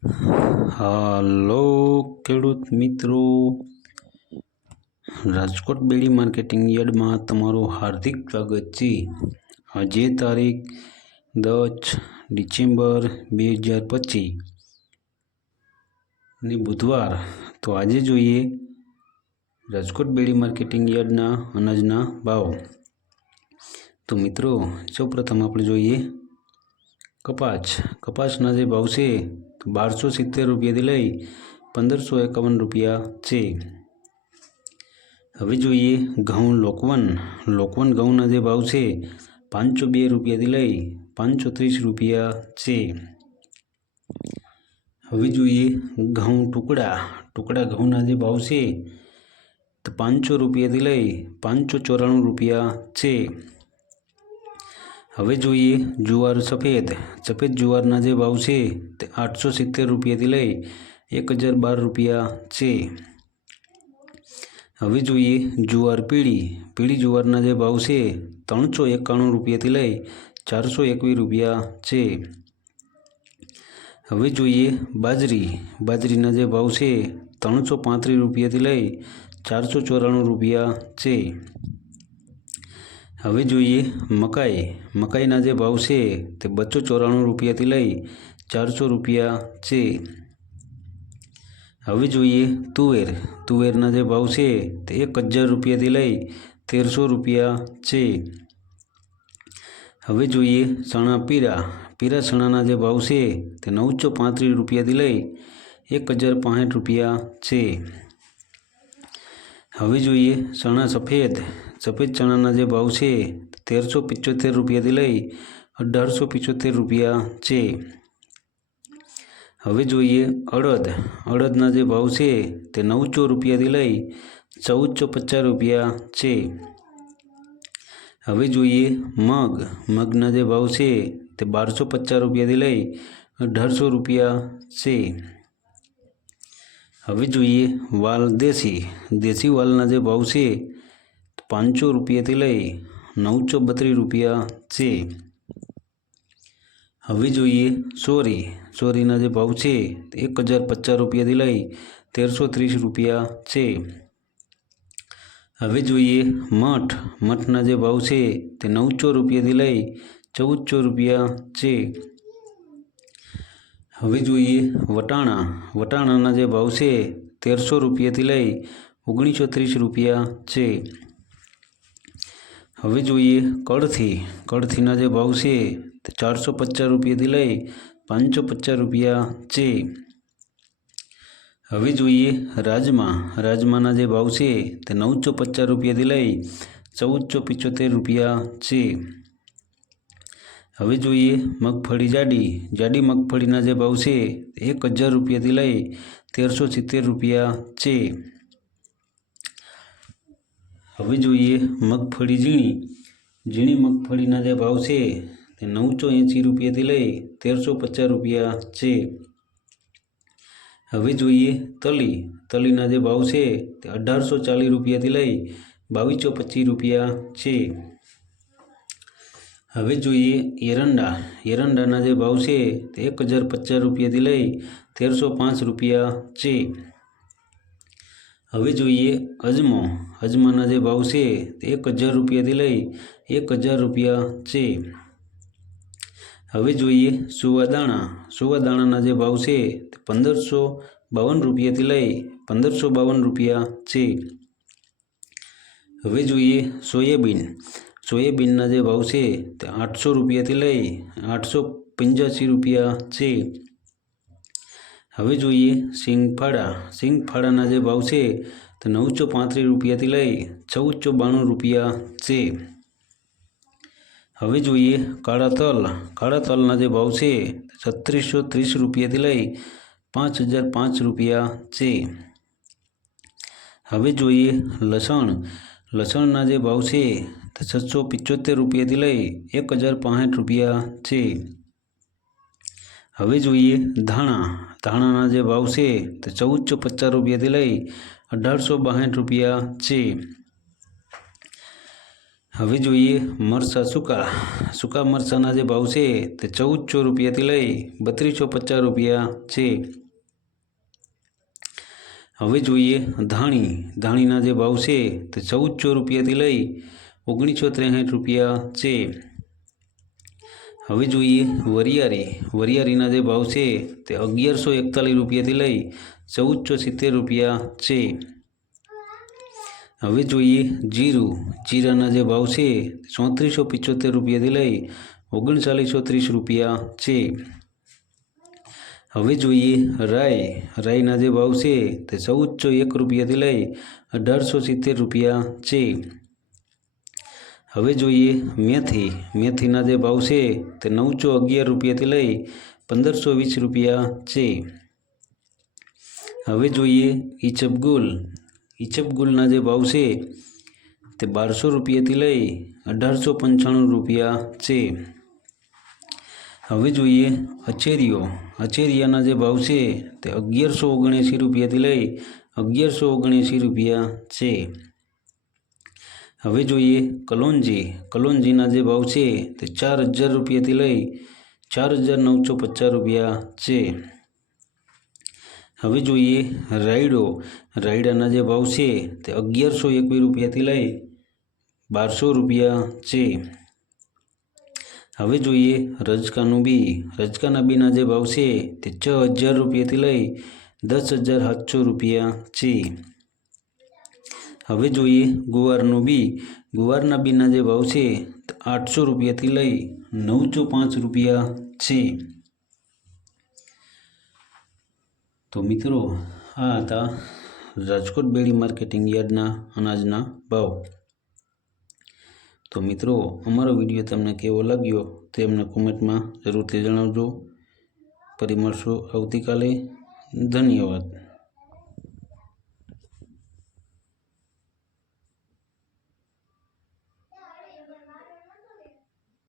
હાલો ખેડૂત મિત્રો, રાજકોટ બેડી માર્કેટિંગ યાર્ડમાં તમારું હાર્દિક સ્વાગત છે। આજે તારીખ 10 ડિસેમ્બર 2025 ને બુધવાર। તો આજે જોઈએ રાજકોટ બેડી માર્કેટિંગ યાર્ડના અનાજના ભાવ। તો મિત્રો સૌપ્રથમ આપણે જોઈએ કપાસના જે ભાવ છે 1270 રૂપિયાથી લઈ 1551 રૂપિયા છે। હવે જોઈએ ઘઉં લોકવન ઘઉંના જે ભાવ છે 502 રૂપિયાથી લઈ 530 રૂપિયા છે। હવે જોઈએ ઘઉં ટુકડા ઘઉંના જે ભાવ છે તો 500 રૂપિયાથી લઈ 594 રૂપિયા છે। હવે જોઈએ જુવાર સફેદ જુવારના જે ભાવ છે તે 870 રૂપિયાથી લઈ 1012 રૂપિયા છે। હવે જોઈએ જુવાર પીળી જુવારના જે ભાવ છે 391 રૂપિયાથી લઈ 421 રૂપિયા છે। હવે જોઈએ બાજરીના જે ભાવ છે 335 રૂપિયાથી લઈ 494 રૂપિયા છે। હવે જોઈએ મકાઈના જે ભાવ છે તે 294 રૂપિયાથી લઈ 400 રૂપિયા છે। હવે જોઈએ તુવેરના જે ભાવ છે તે 1000 રૂપિયાથી લઈ 1300 રૂપિયા છે। હવે જોઈએ ચણા પીળા ચણાના જે ભાવ છે તે 935 રૂપિયાથી લઈ 1065 રૂપિયા છે। હવે જોઈએ ચણા સફેદ ચણાના જે ભાવ છે 1375 રૂપિયાથી લઈ 1875 રૂપિયા છે। હવે જોઈએ અડદના જે ભાવ છે તે 900 રૂપિયાથી લઈ 1450 રૂપિયા છે। હવે જોઈએ મગના જે ભાવ છે તે 1250 રૂપિયાથી લઈ 1800 રૂપિયા છે। હવે જોઈએ વાલ દેશી વાલના જે ભાવ છે 500 રૂપિયાથી લઈ 932 રૂપિયા છે। હવે જોઈએ સોરીના જે ભાવ છે 1050 રૂપિયાથી લઈ 1330 રૂપિયા છે। હવે જોઈએ મઠના જે ભાવ છે તે 900 રૂપિયાથી લઈ 1400 રૂપિયા છે। હવે જોઈએ વટાણાના જે ભાવ છે 1300 રૂપિયાથી લઈ 1930 રૂપિયા છે। હવે જોઈએ કળથીના જે ભાવ છે તે 450 રૂપિયાથી લઈ 550 રૂપિયા છે। હવે જોઈએ રાજમાના જે ભાવ છે તે 950 રૂપિયાથી લઈ 1475 રૂપિયા છે। હવે જોઈએ મગફળી જાડી મગફળીના જે ભાવ છે 1000 રૂપિયાથી લઈ 1370 રૂપિયા છે। હવે જોઈએ મગફળી ઝીણી મગફળીના જે ભાવ છે તે 980 રૂપિયાથી લઈ 1350 રૂપિયા છે। હવે જોઈએ તલીના જે ભાવ છે તે 1840 રૂપિયાથી લઈ 2225 રૂપિયા છે। હવે જોઈએ એરંડાના જે ભાવ છે તે 1050 રૂપિયાથી લઈ 1305 રૂપિયા છે। હવે જોઈએ અજમાના જે ભાવ છે તે 1000 રૂપિયાથી લઈ 1000 રૂપિયા છે। હવે જોઈએ સુવાદાણાના જે ભાવ છે તે 1552 રૂપિયાથી લઈ 1552 રૂપિયા છે। હવે જોઈએ સોયાબીનના જે ભાવ છે તે 800 રૂપિયાથી લઈ 885 રૂપિયા છે। હવે જોઈએ સિંગફાળાના જે ભાવ છે તે 935 રૂપિયાથી લઈ 1492 રૂપિયા છે। હવે જોઈએ કાળા તલના જે ભાવ છે 3630 રૂપિયાથી લઈ 5005 રૂપિયા છે। હવે જોઈએ લસણના જે ભાવ છે તે 675 રૂપિયાથી લઈ 1065 રૂપિયા છે। હવે જોઈએ ધાણાના જે ભાવ છે તે 1450 રૂપિયાથી લઈ 1862 રૂપિયા છે। હવે જોઈએ મરચાં સૂકા મરચાંના જે ભાવ છે તે 1400 રૂપિયાથી લઈ 3250 રૂપિયા છે। હવે જોઈએ ધાણીના જે ભાવ છે તે 1400 રૂપિયાથી લઈ 1963 રૂપિયા છે। હવે જોઈએ વરિયાળીના જે ભાવ છે તે 1141 રૂપિયાથી લઈ 1470 રૂપિયા છે। હવે જોઈએ જીરાના જે ભાવ છે 3475 રૂપિયાથી લઈ 3930 રૂપિયા છે। હવે જોઈએ રાઈના જે ભાવ છે તે 1401 રૂપિયાથી લઈ 1870 રૂપિયા છે। હવે જોઈએ મેથીના જે ભાવ છે તે 911 રૂપિયાથી લઈ 1520 રૂપિયા છે। હવે જોઈએ ઈચબગુલના જે ભાવ છે તે 1200 રૂપિયાથી લઈ 1895 રૂપિયા છે। હવે જોઈએ અચેરિયાના જે ભાવ છે તે 1179 રૂપિયાથી લઈ 1179 રૂપિયા છે। હવે જોઈએ કલોંજીના જે ભાવ છે તે 4000 રૂપિયાથી લઈ 4950 રૂપિયા છે। હવે જોઈએ રાયડાના જે ભાવ છે તે 1121 રૂપિયાથી લઈ 1200 રૂપિયા છે। હવે જોઈએ રજકાના બીના જે ભાવ છે તે 6000 રૂપિયાથી લઈ 10700 રૂપિયા છે। હવે જોઈએ ગુવારના બીના જે ભાવ છે તે 800 રૂપિયાથી લઈ 905 રૂપિયા છે। તો મિત્રો આ હતા રાજકોટ બેડી માર્કેટિંગ યાર્ડના અનાજના ભાવ। તો મિત્રો અમારો વિડીયો તમને કેવો લાગ્યો તે અમને કોમેન્ટમાં જરૂરથી જણાવજો। ફરી મળશું આવતીકાલે। ધન્યવાદ।